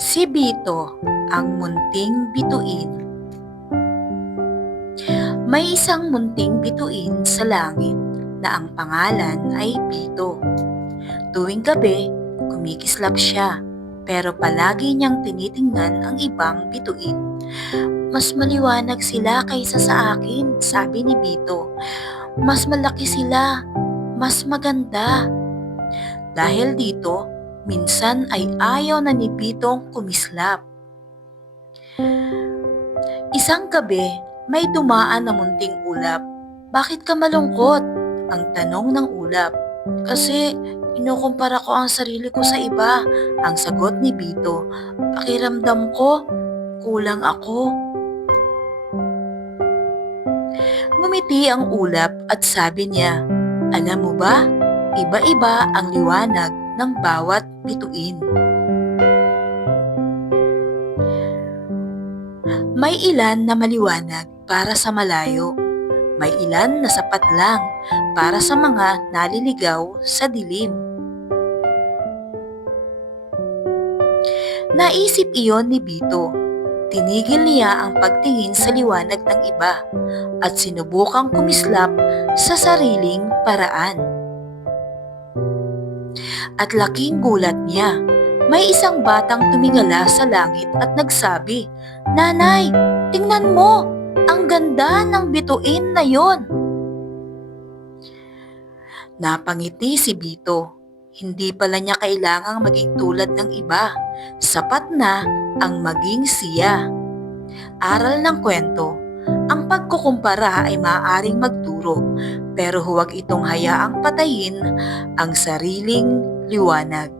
Si Bito, ang munting bituin. May isang munting bituin sa langit na ang pangalan ay Bito. Tuwing gabi, kumikislap siya, pero palagi niyang tinitingnan ang ibang bituin. Mas maliwanag sila kaysa sa akin, sabi ni Bito. Mas malaki sila, mas maganda. Dahil dito, minsan ay ayaw na ni Bitong kumislap. Isang gabi, may dumaan na munting ulap. Bakit ka malungkot? Ang tanong ng ulap. Kasi kinukumpara ko ang sarili ko sa iba. Ang sagot ni Bito. Pakiramdam ko, kulang ako. Ngumiti ang ulap at sabi niya, alam mo ba, iba-iba ang liwanag ng bawat bituin. May ilan na maliwanag para sa malayo. May ilan na sapat lang para sa mga naliligaw sa dilim. Naisip iyon ni Bito. Tinigil niya ang pagtingin sa liwanag ng iba at sinubukang kumislap sa sariling paraan. At laking gulat niya. May isang batang tumingala sa langit at nagsabi, Nanay, tingnan mo! Ang ganda ng bituin na yon. Napangiti si Bito. Hindi pala niya kailangang maging tulad ng iba. Sapat na ang maging siya. Aral ng kwento, ang pagkukumpara ay maaaring magturo, pero huwag itong hayaang patayin ang sariling liwanag.